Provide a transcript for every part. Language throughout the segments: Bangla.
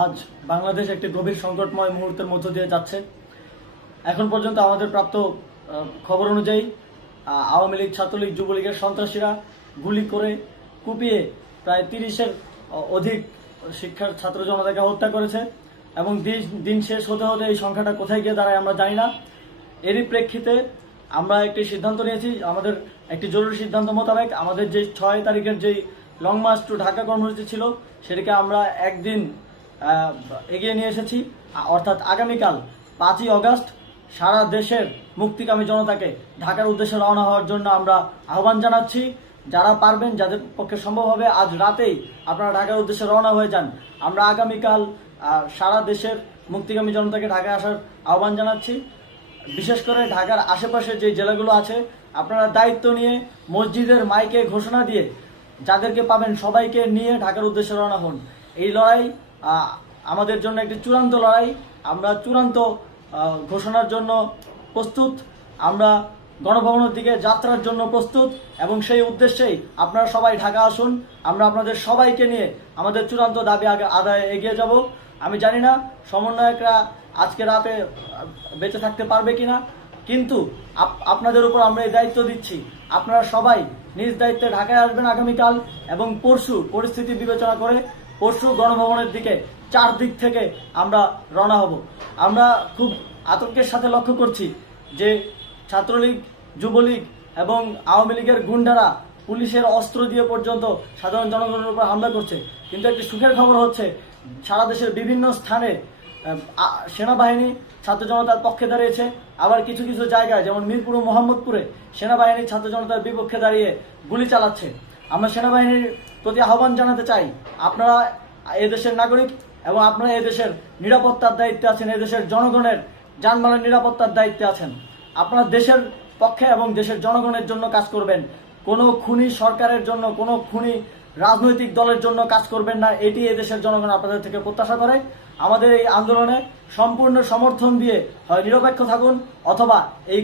আজ বাংলাদেশ একটি গভীর সংকটময় মুহূর্তের মধ্য দিয়ে যাচ্ছে। এখন পর্যন্ত আমাদের প্রাপ্ত খবর অনুযায়ী আওয়ামী লীগ, ছাত্রলীগ, যুবলীগের সন্ত্রাসীরা গুলি করে কুপিয়ে প্রায় 30-এর অধিক শিক্ষার ছাত্র জনতাকে হত্যা করেছে এবং দিন শেষ হতে হতে এই সংখ্যাটা কোথায় গিয়ে দাঁড়ায় আমরা জানি না। এরই প্রেক্ষিতে আমরা একটি সিদ্ধান্ত নিয়েছি, আমাদের একটি জরুরি সিদ্ধান্ত মোতাবেক আমাদের যে 6 তারিখের যেই লং মার্চ টু ঢাকা কর্মসূচি ছিল সেটাকে আমরা একদিন এগিয়ে নিয়ে এসেছি। অর্থাৎ আগামীকাল 5ই অগস্ট সারা দেশের মুক্তিকামী জনতাকে ঢাকার উদ্দেশ্যে রওনা হওয়ার জন্য আমরা আহ্বান জানাচ্ছি। যারা পারবেন, যাদের পক্ষে সম্ভব হবে, আজ রাতেই আপনারা ঢাকার উদ্দেশ্যে রওনা হয়ে যান। আমরা আগামীকাল সারা দেশের মুক্তিকামী জনতাকে ঢাকায় আসার আহ্বান জানাচ্ছি। বিশেষ করে ঢাকার আশেপাশে যে জেলাগুলো আছে আপনারা দায়িত্ব নিয়ে মসজিদের মাইকে ঘোষণা দিয়ে যাদেরকে পাবেন সবাইকে নিয়ে ঢাকার উদ্দেশ্যে রওনা হন। এই লড়াই আমাদের জন্য একটি চূড়ান্ত লড়াই। আমরা চূড়ান্ত ঘোষণার জন্য প্রস্তুত, আমরা গণভবনের দিকে যাত্রার জন্য প্রস্তুত এবং সেই উদ্দেশ্যেই আপনারা সবাই ঢাকা আসুন। আমরা আপনাদের সবাইকে নিয়ে আমাদের চূড়ান্ত দাবি আদায়ে এগিয়ে যাব। আমি জানি না সমন্বয়করা আজকে রাতে বেঁচে থাকতে পারবে কিনা, কিন্তু আপনাদের উপর আমরা এই দায়িত্ব দিচ্ছি। আপনারা সবাই নিজ দায়িত্বে ঢাকায় আসবেন আগামীকাল এবং পরশু পরিস্থিতি বিবেচনা করে পরশু গণভবনের দিকে 4 দিক থেকে আমরা রওনা হব। আমরা খুব আতঙ্কের সাথে লক্ষ্য করছি যে ছাত্রলীগ, যুবলীগ এবং আওয়ামী লীগের গুন্ডারা পুলিশের অস্ত্র দিয়ে পর্যন্ত সাধারণ জনগণের উপর হামলা করছে। কিন্তু একটি সুখের খবর হচ্ছে সারা দেশের বিভিন্ন স্থানে সেনাবাহিনী ছাত্র জনতার পক্ষে দাঁড়িয়েছে। আবার কিছু কিছু জায়গায় যেমন মিরপুর ও মোহাম্মদপুরে সেনাবাহিনী ছাত্র জনতার বিপক্ষে দাঁড়িয়ে গুলি চালাচ্ছে। আমরা সেনাবাহিনীর প্রতি আহ্বান জানাতে চাই, আপনারা এদেশের নাগরিক এবং আপনারা এদেশের নিরাপত্তার দায়িত্বে আছেন, এদেশের জনগণের যানবাহনের নিরাপত্তার দায়িত্বে আছেন। আপনারা দেশের পক্ষে এবং দেশের জনগণের জন্য কাজ করবেন। কোনো খুনি সরকারের জন্য, কোনো খুনি রাজনৈতিক দলের জন্য কাজ করবেন না। এটি এদেশের জনগণ আপনাদের থেকে প্রত্যাশা করে। আমাদের এই আন্দোলনে সম্পূর্ণ সমর্থন দিয়ে হয় নিরপেক্ষ থাকুন অথবা এই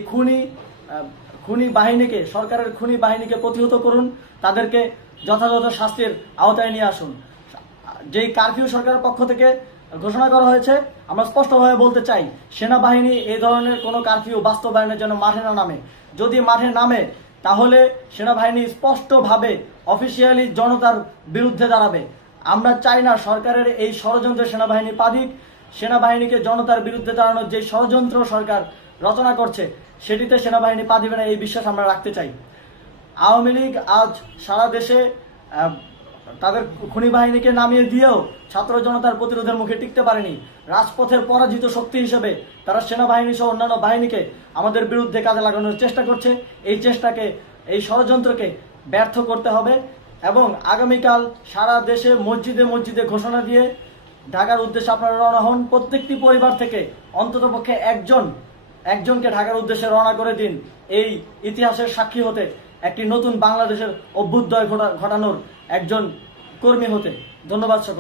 খুনি বাহিনীকে, সরকারের খুনি বাহিনীকে প্রতিহত করুন, তাদেরকে যথাযথ শাস্তির আওতায় নিয়ে আসুন। যেই কারফিউ সরকারের পক্ষ থেকে ঘোষণা করা হয়েছে, আমরা স্পষ্টভাবে বলতে চাই সেনাবাহিনী এই ধরনের কোনো কারফিউ বাস্তবায়নের জন্য মাঠে না নামে। যদি মাঠে নামে তাহলে সেনাবাহিনী স্পষ্টভাবে অফিসিয়ালি জনতার বিরুদ্ধে দাঁড়াবে। আমরা চাই না সরকারের এই ষড়যন্ত্রে সেনাবাহিনী পা দিক। সেনাবাহিনীকে জনতার বিরুদ্ধে দাঁড়ানোর যে ষড়যন্ত্র সরকার রচনা করছে সেটিতে সেনাবাহিনী পা দিবে না, এই বিশ্বাস আমরা রাখতে চাই। আওয়ামী লীগ আজ সারা দেশে তাদের খুনি বাহিনীকে নামিয়ে দিয়েও ছাত্র জনতার প্রতিরোধের মুখে টিকতে পারেনি। রাজপথের পরাজিত শক্তি হিসেবে তারা সেনাবাহিনী সহ অন্যান্য বাহিনীকে আমাদের বিরুদ্ধে কাজে লাগানোর চেষ্টা করছে। এই চেষ্টাকে, এই ষড়যন্ত্রকে ব্যর্থ করতে হবে এবং আগামীকাল সারা দেশে মসজিদে মসজিদে ঘোষণা দিয়ে ঢাকার উদ্দেশ্যে আপনারা রওনা হন। প্রত্যেকটি পরিবার থেকে অন্ততপক্ষে একজনকে ঢাকার উদ্দেশ্যে রওনা করে দিন, এই ইতিহাসের সাক্ষী হতে, একটি নতুন বাংলাদেশের অভ্যুদয় ঘটানোর একজন কর্মী হতে। ধন্যবাদ সকল।